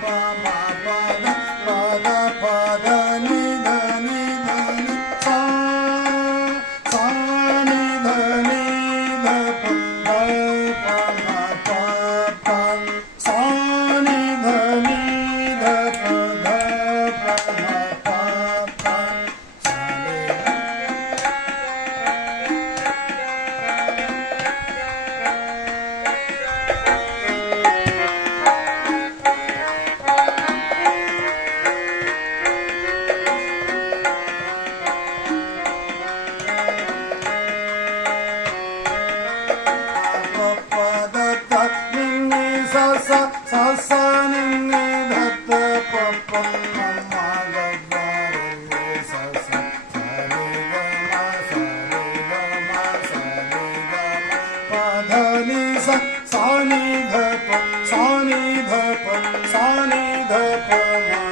Papa. स धनि सनि ध पानि ध पानि ध प